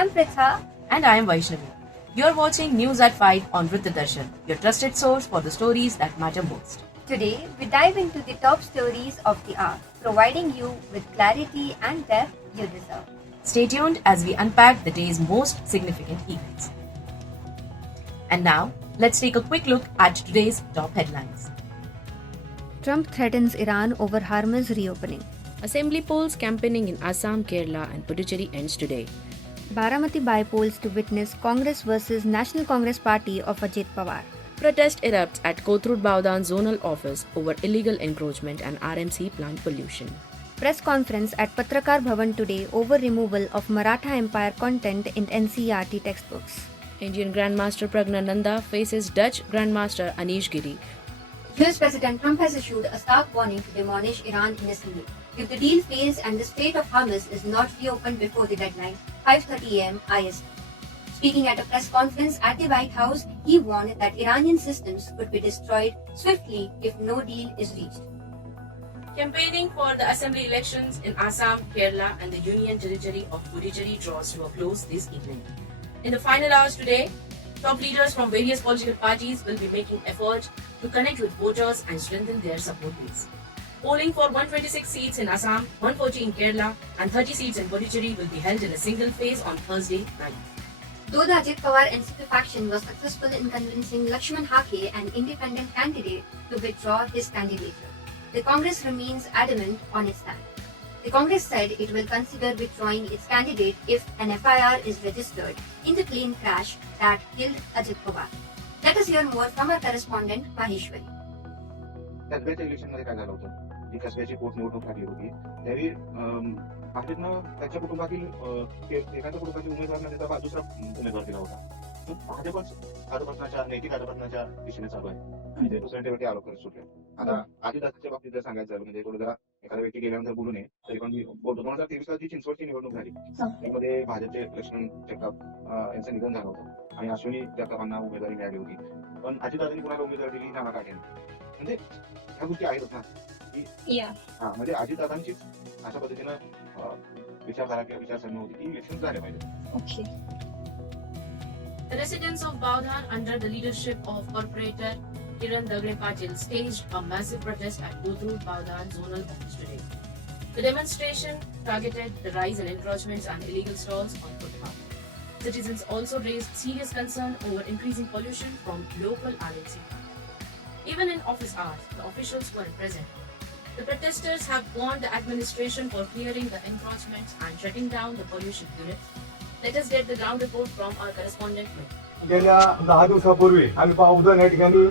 I'm Pritha. And I am Vaishnavi. You're watching News at 5 on Vritta Darshan, your trusted source for the stories that matter most. Today, we dive into the top stories of the hour, providing you with clarity and depth you deserve. Stay tuned as we unpack the day's most significant events. And now, let's take a quick look at today's top headlines. Trump threatens Iran over Hormuz reopening. Assembly polls campaigning in Assam, Kerala, and Puducherry ends today. Baramati by-polls to witness Congress versus National Congress Party of Ajit Pawar. Protest erupts at Kothurud Baudan Zonal Office over illegal encroachment and RMC plant pollution. Press conference at Patrakar Bhavan today over removal of Maratha Empire content in NCERT textbooks. Indian Grandmaster Pragnananda faces Dutch Grandmaster Anish Giri. US President Trump has issued a stark warning to demolish Iran innocently. If the deal fails and the Strait of Hormuz is not reopened before the deadline, 5:30 am IST. Speaking at a press conference at the White House, he warned that Iranian systems could be destroyed swiftly if no deal is reached. Campaigning for the assembly elections in Assam, Kerala, and the Union Territory of Puducherry draws to a close this evening. In the final hours today, top leaders from various political parties will be making efforts to connect with voters and strengthen their support base. Polling for 126 seats in Assam, 140 in Kerala, and 30 seats in Puducherry will be held in a single phase on Thursday night. Though the Ajit Pawar NCP faction was successful in convincing Lakshman Hake, an independent candidate, to withdraw his candidature, the Congress remains adamant on its stand. The Congress said it will consider withdrawing its candidate if an FIR is registered in the plane crash that killed Ajit Pawar. Let us hear more from our correspondent Maheshwari. कसब्याच्या इलेक्शनमध्ये काय झालं होतं, जी कसब्याची पोटनिवडणूक लागली होती त्यावेळी भाजपनं त्याच्या कुटुंबातील एखाद्या कुटुंबातील उमेदवार न देता दुसरा उमेदवार दिला होता. भाजपच अधपतनाच्या नैतिक अधपतनाच्या दिशेने चालू आहे आणि ते दुसऱ्यांच्यावरती आरोप करत सुटले. आता आदिदासच्या बाबतीत जर सांगायचं झालं म्हणजे थोडं जरा एखाद्या व्यक्ती गेल्यानंतर बोलू नये तरी पण 2023 जी चिंचवडची निवडणूक झाली त्यामध्ये भाजपचे लक्ष्मण जगताप यांचं निधन झालं होतं आणि अश्विनी जगतापांना उमेदवारी मिळाली होती. पण अजितदादांनी कुणाला उमेदवारी दिली नाना काढली म्हणजे ह्या गोष्टी आहेतच ना की म्हणजे अजितदादांचीच अशा पद्धतीनं विचारधारा किंवा विचारसरणी होती की इलेक्शन झाले पाहिजे. The residents of Baudhan, under the leadership of Corporator Kiran Dagre Patil, staged a massive protest at Kothurud Baudhan Zonal Office today. The demonstration targeted the rise in encroachments and illegal stalls on footpath. Citizens also raised serious concern over increasing pollution from local RMC plants. Even in office hours, the officials weren't present. The protesters have warned the administration for clearing the encroachments and shutting down the pollution units. Let us get the ground report from our correspondent. गेल्या 10 दिवसापूर्वी आम्ही पावधन या ठिकाणी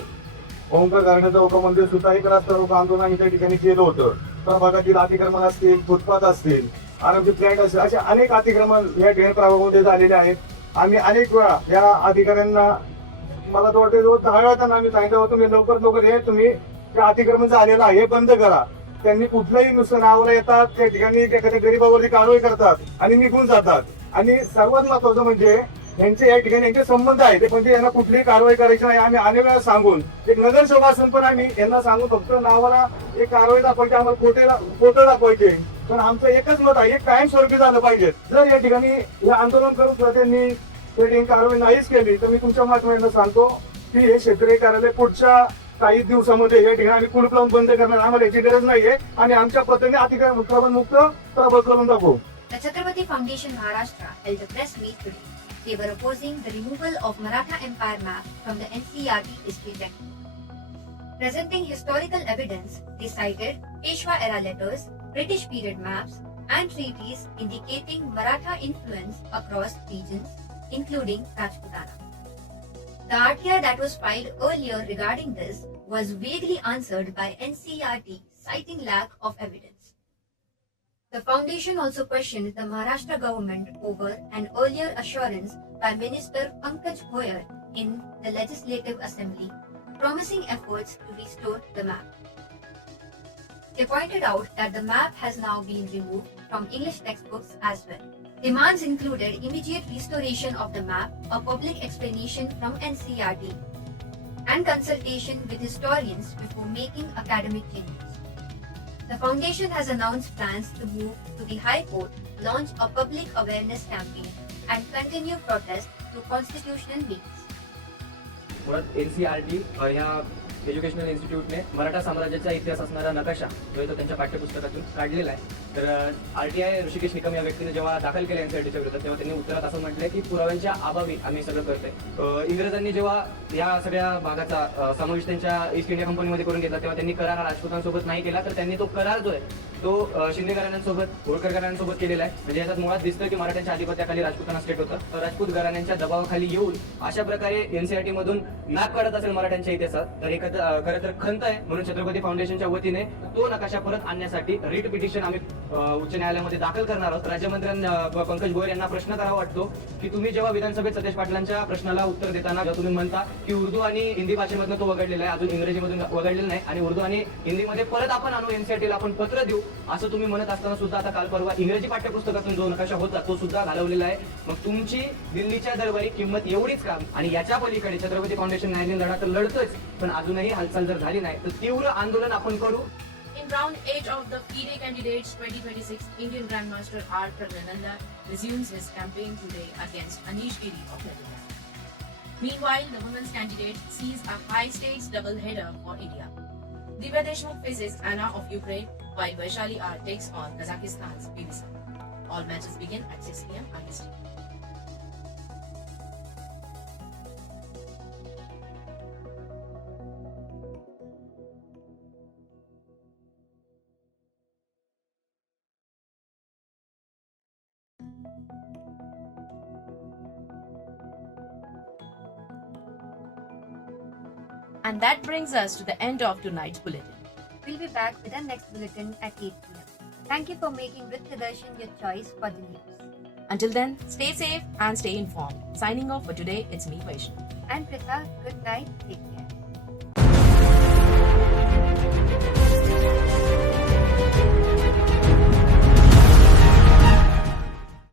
ओंकार garden चौकामध्ये सुद्धा एक रस्ता रोको आंदोलन आम्ही त्या ठिकाणी केलं होतं. प्रभागातील अतिक्रमण असतील, फुटपाथ असतील, आरोग्य प्लॅन्ट असतील, असे अनेक अतिक्रमण या ठिकाणी प्रभागामध्ये झालेले आहेत. आम्ही अनेक वेळा या अधिकाऱ्यांना मला तर वाटतं 10 वेळा त्यांना आम्ही सांगितलं होतं तुम्ही लवकर हे तुम्ही ते अतिक्रमण झालेलं आहे हे बंद करा. त्यांनी कुठलंही नुसतं नावाला येतात त्या ठिकाणी एखाद्या गरीबावरती कारवाई करतात आणि निघून जातात. आणि सर्वात महत्वाचं म्हणजे यांचे या ठिकाणी यांचे संबंध आहेत म्हणजे यांना कुठलीही कारवाई करायची नाही. आम्ही अनेक वेळा सांगून एक नगरसेवक असून पण आम्ही यांना सांगून फक्त नावाला एक कारवाई दाखवायची आम्हाला फोटो दाखवायचे. पण आमचं एकच मत आहे कायमस्वरूपी झालं पाहिजे. जर या ठिकाणी हे आंदोलन करून त्यांनी कारवाई नाहीच केली तर मी तुमच्या माध्यमातून सांगतो की हे क्षेत्रीय कार्यालय पुढच्या काही दिवसामध्ये या ठिकाणी आम्ही कुलूप लावून बंद करणार. आम्हाला याची गरज नाहीये आणि आमच्या पद्धतीने अतिक्रमण मुक्त प्रभाग करून दाखवू. The Chhatrapati Foundation Maharashtra held a press meet today. They were opposing the removal of Maratha Empire map from the NCERT history textbook. Presenting historical evidence, they cited Peshwa era letters, British period maps, and treaties indicating Maratha influence across regions, including Rajputana. The RTI that was filed earlier regarding this was vaguely answered by NCERT, citing lack of evidence. The foundation also questioned the Maharashtra government over an earlier assurance by Minister Pankaj Goyal in the Legislative Assembly, promising efforts to restore the map. They pointed out that the map has now been removed from English textbooks as well. Demands included immediate restoration of the map, a public explanation from NCERT, and consultation with historians before making academic changes. The foundation has announced plans to move to the High Court, launch a public awareness campaign, and continue protest through constitutional means. मुळात NCERT या educational इन्स्टिट्यूटने Maratha साम्राज्याचा इतिहास असणारा नकाशा जो आहे तो त्यांच्या पाठ्यपुस्तकातून काढलेला आहे. तर RTI ऋषिकेश निकम या व्यक्तीने जेव्हा दाखल केलं NCERTच्या विरोधात तेव्हा त्यांनी उत्तरात असं म्हटलंय की पुराव्यांच्या अभावी आम्ही सगळं करतोय. इंग्रजांनी जेव्हा या सगळ्या भागाचा समावेश त्यांच्या ईस्ट इंडिया कंपनीमध्ये करून घेतला तेव्हा त्यांनी करार राजपूतांसोबत नाही केला, तर त्यांनी तो करार जो आहे तो शिंदे घराण्यांसोबत होळकर घराण्यांसोबत केलेला आहे. म्हणजे याच्यात मुळात दिसतं की मराठ्यांच्या आधिपत्याखाली राजपूतांना स्टेट होतं, तर राजपूत घराण्यांच्या दबावाखाली येऊन अशा प्रकारे NCERT मधून नाक काढत असेल मराठ्यांच्या इतिहासात, तर खरं तर खंत आहे. म्हणून छत्रपती फाउंडेशनच्या वतीने तो नकाशा परत आणण्यासाठी रिट पिटिशन आम्ही उच्च न्यायालयामध्ये दाखल करणार आहोत. राज्यमंत्र्यांना पंकज गोयल यांना प्रश्न करावा वाटतो की तुम्ही जेव्हा विधानसभेत सतेज पाटलांच्या प्रश्नाला उत्तर देताना जेव्हा तुम्ही म्हणता की उर्दू आणि हिंदी भाषेमधून तो वगळलेला आहे, अजून इंग्रजीमधून वगळलेला नाही, आणि उर्दू आणि हिंदीमध्ये परत आपण आणू NCERTला आपण पत्र देऊ असं तुम्ही म्हणत असताना सुद्धा आता काल परवा इंग्रजी पाठ्यपुस्तकातून जो नकाशा होता तो सुद्धा घालवलेला आहे. मग तुमची दिल्लीच्या दरबारी किंमत एवढीच का? आणि याच्या पलीकडे छत्रपती फाउंडेशन न्यायालयीन लढा तर लढतोच, पण अजूनही हालचाल जर झाली नाही तर तीव्र आंदोलन आपण करू. In round 8 of the FIDE Candidates 2026, Indian Grandmaster R. Pragnananda resumes his campaign today against Anish Giri of Netherlands. Meanwhile, the women's candidate sees a high-stakes double-header for India. Divya Deshmukh faces Anna of Ukraine, while Vaishali R takes on Kazakhstan's BBC. All matches begin at 6 p.m. IST. And that brings us to the end of tonight's bulletin. We'll be back with our next bulletin at 8 p.m. Thank you for making Nritya Darshan your choice for the news. Until then, stay safe and stay informed. Signing off for today, it's me, Vaishnav. And Pritha, good night. Take care.